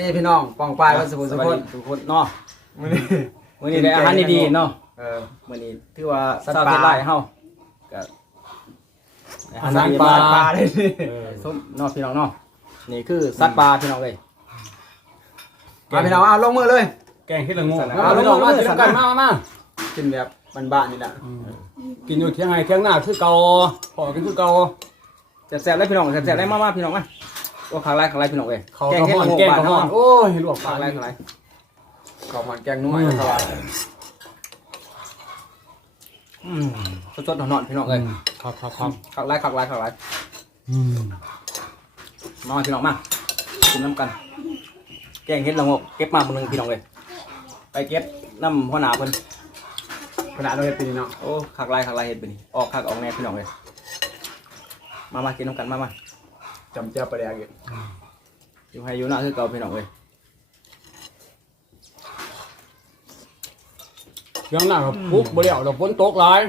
ดีพี่น้องปองปลายวันสุขสุขคนทุกคนเนาะมื้อนี้มื้อนี้ได้อาหารดีๆเนาะเออมื้อนี้ถือว่าสัตว์ซาป่าเฟไล่เฮาก็อาหารปลาปลาเลยนี่ส้มเนาะพี่น้องเนาะนี่คือสัตว์ป่าพี่น้องเอ้ยมาพี่น้องเอาลงมือเลย แกงเฮ็ดละโงูเอาเอาพี่น้องมาลงมือสิกันมามามากินแบบบ้านๆนี่แหละกินอยู่เที่ยงไงเที่ยงหน้าคือเก่าพอกันคือเก่าแซ่บๆเลยพี่น้องแซ่บๆเลยมาๆพี่น้องมา โอ้ข้างไรข้างไรพี่น้องเอ้ยเขาก็ฮ้อนแกงก็ฮ้อนโอ้ยลวกปลาข้างไรข้างไรข้าวมันแกงนัวสวัสดีอืมสดๆหอนๆพี่น้องเอ้ยครับครับครับข้างไรข้างไรข้างไรอืมมาพี่น้องมากินน้ำกัน แกงเห็ดละโงกเก็บมาคนหนึงพี่น้องเลยไปเก็บน้ำหัวหน้าเพิ่นขนาดเราเฮ็ดปีนี้เนาะโอ้คักไรคักไรเห็ดไปนี่ออกคักออกแน่พี่น้องเลยมามากินน้ำกันมามา จำเจ้าปลาแดกอีกอยู่ให้อยู่หน้าคือเก่าพี่น้องเลยเที่ยงหน้าก็ปุ๊บบ่เดี่ยวดอกฝนตกหลาย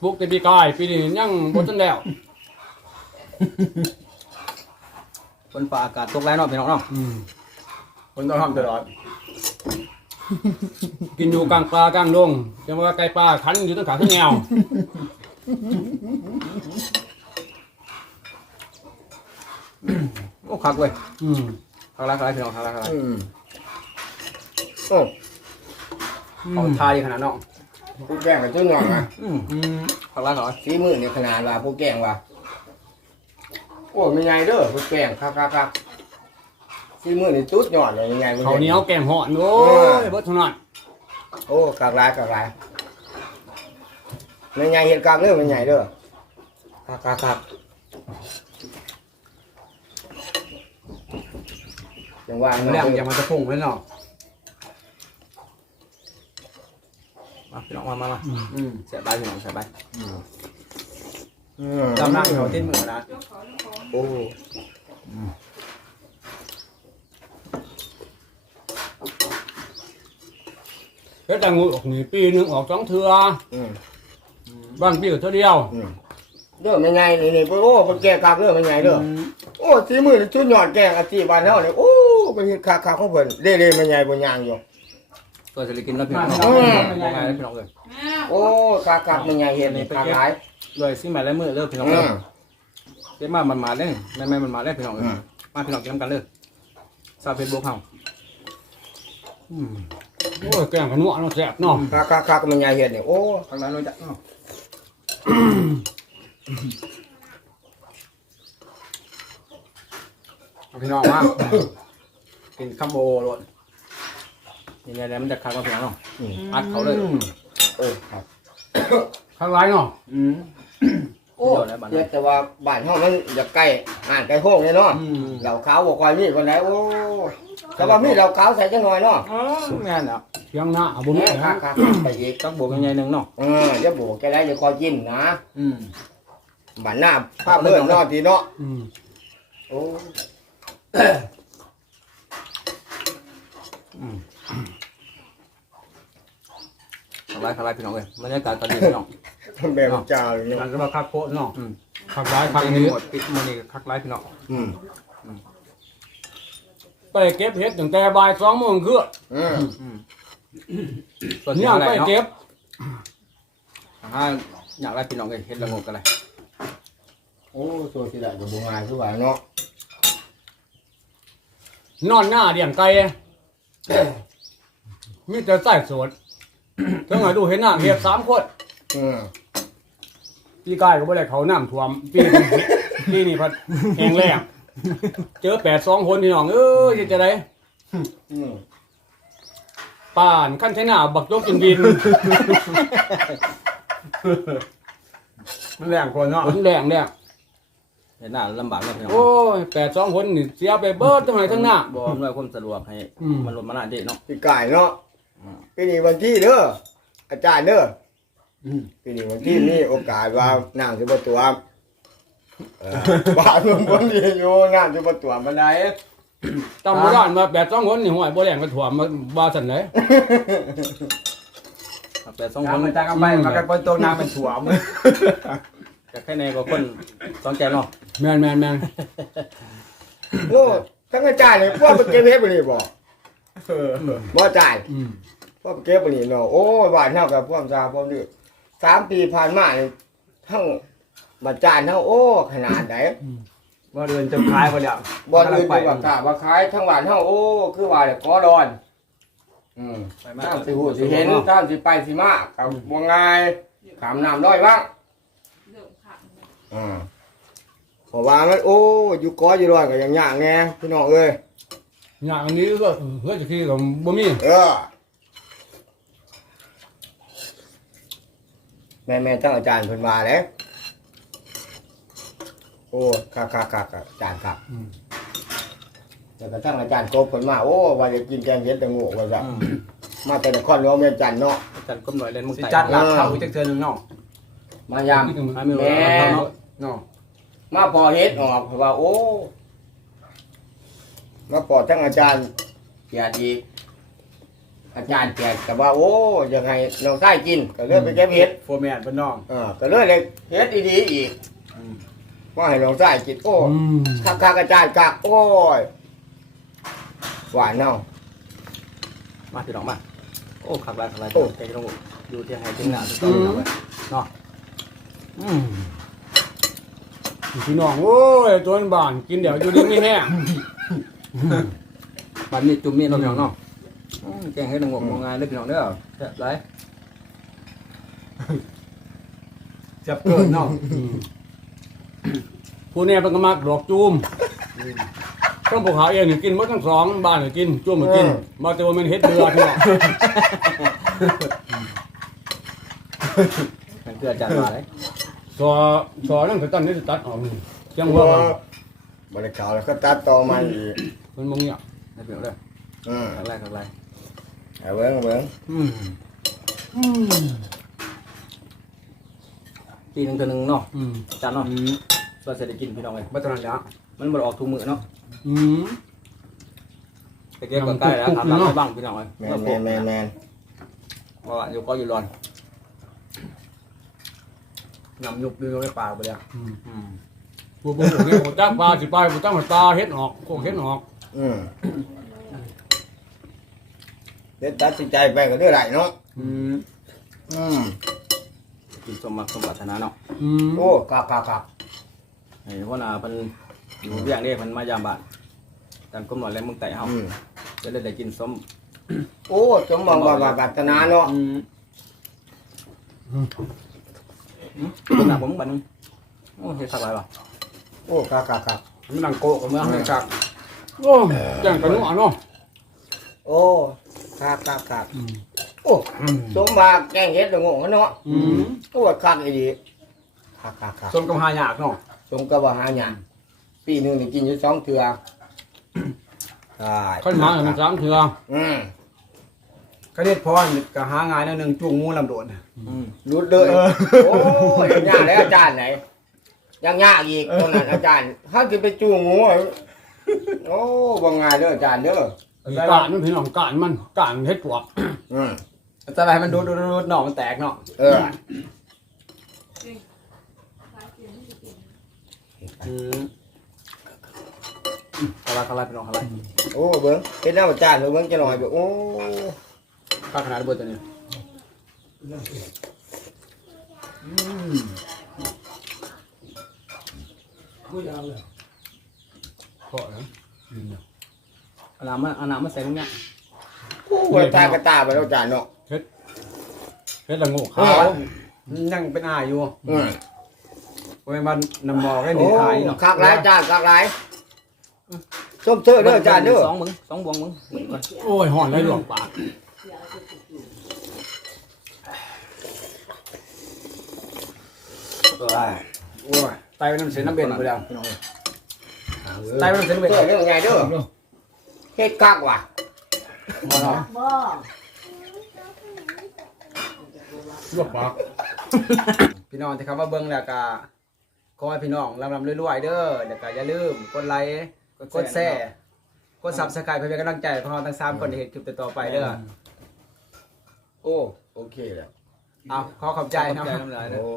ปุ๊บแต่ปีกายปีนี้ยังบ่ทันแล้วคนฟ้าอากาศตกแรงเนาะพี่น้องเนาะอืมคนต้องทำตลอดกินอยู่กลางปลากลางดงจังว่าไก่ปลาคันอยู่ตั้งขาทั้งแนว โอ้คักเว้ยอืมคักไรคักไรพี่น้องคักไรคักไรอืมโอ้เขาทายขนาดเนาะผู้แกล้งกับจุดหน่อยนะอืมอืมคักไรคักไรฝีมือในขนาดว่าผู้แกล้งว่าโอ้ไม่ไงเด้อผู้แกล้งคักคักคักฝีมือในตุ๊ดหยอดเลยยังไงผู้แกข้าวล้งเหนียวแกงห่อนโอ้ยเบิดเท่านั้นโอ้คักหลายคักหลายไม่ไงเห็นกลางเด้อไม่ไงเด้อคักคักคักจังหวะเรื่องอย่ามาจะพุ่งไว้เนาะมาพี่น้องมามามาอืมเสียบใบพี่น้องเสียบใบอืมจำหน้าเขาติ้นมือนะโอ้เฮ็ดแต่งูออกนี่ปีหนึงออกสองเทื่ออืม บ้านพี่ก็เท่าเดียวอืมเด้อไม่ไงนี่นี่โอ้ผู้แกล้งคักเด้อไม่ไงเด้อโอ้ฝีมือในตุ๊ดหยอดแกล้งอาชีพบ้านเฮาเนี่ยโอ้เป็นเฮ็ดคักคักของเพิ่นเด้ๆไม่ไงบ่ย่างอยู่ ตัวจะกินแล้วพี่น้องมาเนาะพี่น้องง่ายเลยพี่น้องเลยโอ้คักคักไม่ไงเห็นนี่คักหลายด้วยซิมาแล้วมือเลิกพี่น้องอืเลยมเดี๋ยวมามันมาเล่นแม่แม่มันมาเล่นพี่น้องเลยอืม มาพี่น้องกินน้ำกันเลยซาเฟซบุ๊กเฮาอืมโอ้ยแกงขนัวเนาะแซ่บเนาะคักคักคักมันยายเห็นนี่โอ้ ทางนั้นเราจะเนาะ พี่น้องมากินข้าวโบโรดนี่ไงแล้วมันจะคักมาพี่น้องเนาะอัดเขาเลยโอ้ครับข้างไรเนาะอืม โอ้เดี๋ยวแต่ว่าบ้านเฮามันอยากใกล้อ่านใกล้โค้งเลยเนาะอืมเหล่าขาวบ่ค่อยมีคนไหนโอ้แต่ว่ามีเหล่าขาวใส่จังหน่อยเนาะอ๋อแม่นแล้วเที่ยงหน้าเอาบ่มีแม่นะคักคักไปอีกต้องบวกยังไงหนึ่งเนาะเออจะบวกแกได้จะคอยกินนะอืมบ้านหน้าภาพเบิ่งเนาะพี่เนาะอืมโอ้ทำไรทำไรพี่น้องเลยบรรยากาศตอนนี้พี่น้อง แบบเจ้าเลยเนาะมันก็มาคักโคตรเนาะข้างไรข้างปิดนี้หมดปิดมือนี่คักไรพี่น้องอืมไปเก็บเห็ดตั้งแต่บ่ายสองโมงครึ่งอืมส่วนเนี่ที่ยอะไรไปเนาะเก็บถ้าอยากไรพี่น้องเลยเห็ดละงกกันเลยโอ้ตัวสิได้ก็บ่ง่ายคือว่าเนาะนอนหน้าเดี่ยงไก่มีแต่ใส่สดทั้งไงดูเห็นหน้าเห็ดสามคนอืม พี่กายก็บ่ได้เขาน้ำท่วมพี่นี่พี่นี่พัดแห้งแล้งเจอแปดสองคนพี่น้องเอ้ยจะได้อืมป่านขั้นใช้หน้าบักยกจนดินมันแรงคนเนาะฝนแรงเนี่ยเห็ดหน้าลำบากเลยพี่น้องโอ้ยแปดสองคนนี่เสียไปเบิดทั้งไหนทั้งหน้าบ่อำนวยความสะดวกให้อืมมันลดมาหน้าเด็เนาะพี่กายเนาะปีนี้วันที่เด้ออาจารย์เด้ออืม ปีนี้วันที่มีโอกาสว่าน้ำสิบ่ตัวมเออบ้านเมืองบนนี่อยู่น้ำสิบ่ตัวมบันไดตามโบราณมาแปดสองคนนี่ห่วยบ่แรงก็ถ่วมมาบาสันเลยแต่สองคน้ำนมันจะกันไปมากันปนตัวน้ำเป็นถั่วมือจากแค่ในก็คนสองแกนเนาะแม่นแม่นแม่นโอ้ทั้งอาจารย์นี่พวกไปเก็บเฮ็ดบ่นี่บ่เออบ่อาจารย์อืมพวกไปเก็บบ่นี่เนาะโอ้ยบ้านเฮากับพวกซาพวกนี้ สามปีผ่านมานี่ทั้งบัดจานเฮาโอ้ขนาดไหนว่าเดือนจะขายไปแล้วบ่อื่นจะว่ากะว่าขายทั้งบ้านเฮาโอ้คือว่าเนี่ยขอดอน อืมไปมาตามสิฮู้สิเห็นตามสิไปสิมาก็บ่ง่ายขามน้ำร้อยบ้างอ่าเพราะว่ามันโอ้อยู่กออยู่ร้อยก็ยังยากแน่พี่น้องเอ้ยอย่างอันนี้ก็เฮ้ยจะขี้กับบ่มีเออ แม่แม่ตั้งอาจารย์เพิ่นมาแล้วโอ้คักคักคักคักอาจารย์ครับอืมแล้วก็ตั้งอาจารย์กบเพิ่นมาโอ้ว่าจะกินแกงเห็ดแตงโมว่าซะอืมมาแต่นครหลวงเวียงจันทน์เนาะจัดก้มหน่อยเล่นมึงสิไต่จัดหลักเข้าอีกจักเทื่อหนึงเนาะมายาม ให้มือแม่เราเนาะเนาะมาพอเฮ็ดออกเพราะว่าโอ้ มาพอทั้งอาจารย์เกียรติอีก อาจารย์เกียรติก็ว่าโอ้ยังไงน้องใต้กินก็เลยไปเก็บเห็ดโฟร์แมนเพิ่นน้องเออก็เลยเลยเฮ็ดดีๆอีกอืมว่าให้น้องใต้กินโอ้อืมคักคักอาจารย์กักโอ้ยหวานเนาะ มาพี่น้องมา โอ้ขับลายขับลายโอ้แกจะต้องอยู่ที่ให้ถึงหน้าถึงตอนนี้เนาะอืมพี่น้องโอ้ยตัวนั้นบ้านกินเดี๋ยวอยู่ดีไม่แห้งบัดนี้จุ่มมีดเราพี่น้องเนาะอืม แกงให้ดังงกงงายเลยพี่น้องเด้อแซ่บไรจับเกินเนาะอืมผู้เนี่ยเป็นกมักดอกจูมต้องผูกเขาเองนี่กินหมดทั้งสองบ้านนี่กินจูมมากินมาแต่ว่ามันเฮ็ดเรือพี่น้องมันคืออาจารย์มาเลยสอสอนั่นคือตันนี่ตัดออกนี่จังว่าบริการแล้วก็ตัดต่อมาอีกมันมองเงี้ยนะพี่น้องเด้ออืมขับลายขับลาย เอาเบิ้งเอาเบิ้งอืมปีหนึ่งเท่านึงเนาะอืมอาจารย์เนาะส่วนเสร็จได้กินพี่น้องเลยบ่ตอนนั้นแล้วมันบ่ได้ออกทุกมื้อเนาะอืมไปเก็บกับใกล้แล้วถามร้านไปบ้างพี่น้องเลยแมนแมนแมนแมนว่าอยู่ก็อยู่ร้อนนำยุบอยู่ในป่าไปแล้วอืมอืมผู้บ่ฮู้เนี่ยบ่ตั้งปลาสิไปบ่ตั้งปลาเฮ็ดออกพวกเฮ็ดออก อืม เด็ดตัดสินใจไปก็ได้ไรเนาะอืมอืมกินสมบัติสมบัตินาเนาะอืมโอ้คักคักคักไอ้หัวหน้าเพิ่นอยู่เรียงเด้เพิ่นมายามบ้านการกำหนดแล้วมึงไต่เฮาอืมจะได้ได้กินสมโอ้สมบังบาบาบัตนาเนาะอืมเป็นหน้าผมบัดนึงโอ้เฮ็ดคักหลายว่ะโอ้คักคักคักมันนั่งโกะกับเมืองให้คักโอ้จังกันนัวเนาะโอ้ คักคักคักอืมโอ้สมบังแกงเห็ดละงงเนาะอืมโอ้คักอีดีคักคักคักสมกับหายากเนาะสมกับว่าหาหยังปีหนึงนี่กินอยู่สองเทื่อใช่ค่อยมาให้มันสามเถื่ออืมกระเด็ดพรก็หาง่ายแนวหนึงจูงงูลำโดดอืมรุดเลยโอ้ยยังยากแล้วอาจารย์ไหนยังยากอีกตรงนั้นอาจารย์ถ้าจะไปจูงงูอะโอ้บังงานเด้ออาจารย์เด้ออี กานมันพี่น้องกานมันกานเฮ็ดปวกอืมแต่ไปให้มันดูดูดูหน่อมันแตกเนาะเอออืมคักหลายคักหลายพี่น้องคักหลายโอ้เบิ้งเป็นน้าอาจารย์เบิ้งจะหน่อยเบิ้งโอ้คักขนาดเบิดตัวนี้เพราะนะ เอาน้ำมาเอาน้ำมาใส่ตรงเนี้ยโอ้ยตากระตาไปแล้วอาจารย์เนาะเฮ็ดละโงูเอขาวอยังเป็นอายอยู่อืมบ่แม่นว่านำหมอกได้โอ้นี่อายเนาะคักหลายอาจารย์คักหลายส้มเตอร์เด้ออาจารย์เด้อสองมึงสองบวงมึงมึงก่อนโอ้ยห่อนเลยหลวงปากตัวได้โอ้ยไตไปน้ำเสียน้ำเบนไปแล้วพี่น้องเอ้ยไตไปน้ำเสียน้ำเบนเด้อเรื่องไงเด้อ เฮ็ดคักว่ะบ่เนาะหลวงปากพี่น้องที่คำว่าเบิ่งแล้วก็ขอให้พี่น้องร่ำๆรวยๆเด้อแล้วก็อย่าลืมกดไลค์กดแชร์กด Subscribe เพื่อเป็นกำลังใจให้พวกเราทั้งสามคนได้เห็นคลิปต่อๆไปเด้อโอ้โอเคแล้วเอาขอขอบใจขอบเนาะใจน้ำลายเด้อโอ้